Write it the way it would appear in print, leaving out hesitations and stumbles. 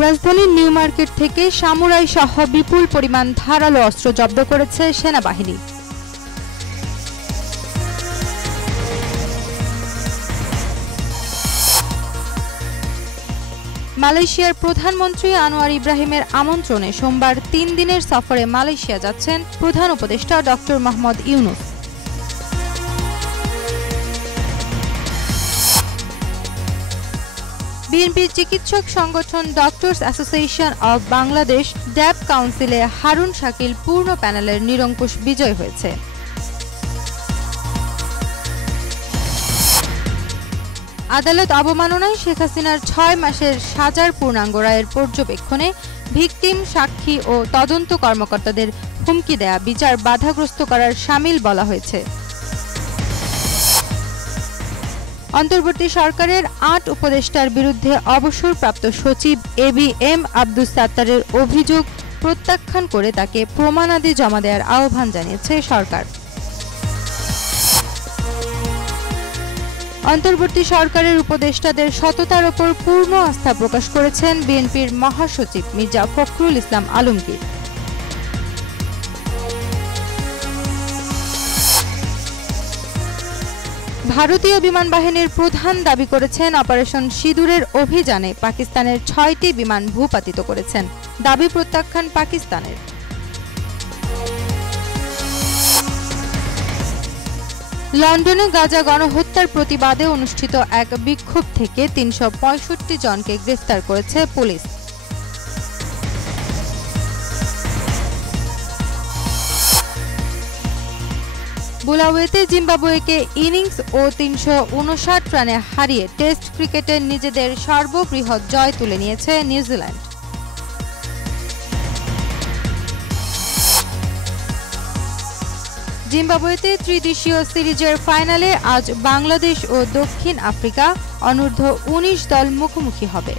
রাজধানীর new market থেকে samurai সহ বিপুল পরিমাণ ধারালো অস্ত্র জব্দ করেছে সেনাবাহিনী। মালয়েশিয়ার প্রধানমন্ত্রী আনোয়ার ইব্রাহিমের আমন্ত্রণে সোমবার ৩ দিনের সফরে মালয়েশিয়া যাচ্ছেন প্রধান উপদেষ্টা ডক্টর মোহাম্মদ ইউনূস। বিএনপির চিকিৎসক সংগঠন ডক্টরস অ্যাসোসিয়েশন অব বাংলাদেশ ড্যাব কাউন্সিলে হারুন শাকিল পূর্ণ প্যানেলের নিরঙ্কুশ বিজয় হয়েছে। আদালত অবমাননায় শেখ হাসিনার ৬ মাসের সাজার পূর্ণাঙ্গ রায়ের পর্যবেক্ষণে ভিকটিম, সাক্ষী ও তদন্ত কর্মকর্তাদের হুমকি দেয়া বিচার বাধাগ্রস্ত করার শামিল বলা হয়েছে। অন্তর্বর্তী সরকারের ৮ উপদেষ্টার বিরুদ্ধে অবসরপ্রাপ্ত সচিব এবিএম আব্দুস সাত্তারের অভিযোগ প্রত্যাখ্যান করে তাকে প্রমাণাদি জমা দেওয়ার আহ্বান জানিয়েছে সরকার। অন্তর্বর্তী সরকারের উপদেষ্টাদের সততার ওপর পূর্ণ আস্থা প্রকাশ করেছেন বিএনপির মহাসচিব মির্জা ফখরুল ইসলাম আলমগীর। ভারতীয় বিমান বাহিনীর প্রধান দাবি করেছেন অপারেশন সিঁদুরের অভিযানে পাকিস্তানের ৬টি বিমান ভূপাতিত করেছেন। দাবি প্রত্যাখ্যান পাকিস্তানের। লন্ডনে গাজা গণহত্যার প্রতিবাদে অনুষ্ঠিত এক বিক্ষোভ থেকে ৩৬৫ জনকে গ্রেফতার করেছে পুলিশ। বুলাওয়েতে জিম্বাবুয়েকে ইনিংস ও ৩৫৯ রানে হারিয়ে টেস্ট ক্রিকেটে নিজেদের সর্ববৃহৎ জয় তুলে নিয়েছে নিউজিল্যান্ড। জিম্বাবুয়েতে ত্রিদেশীয় সিরিজের ফাইনালে আজ বাংলাদেশ ও দক্ষিণ আফ্রিকা অনূর্ধ্ব ১৯ দল মুখোমুখি হবে।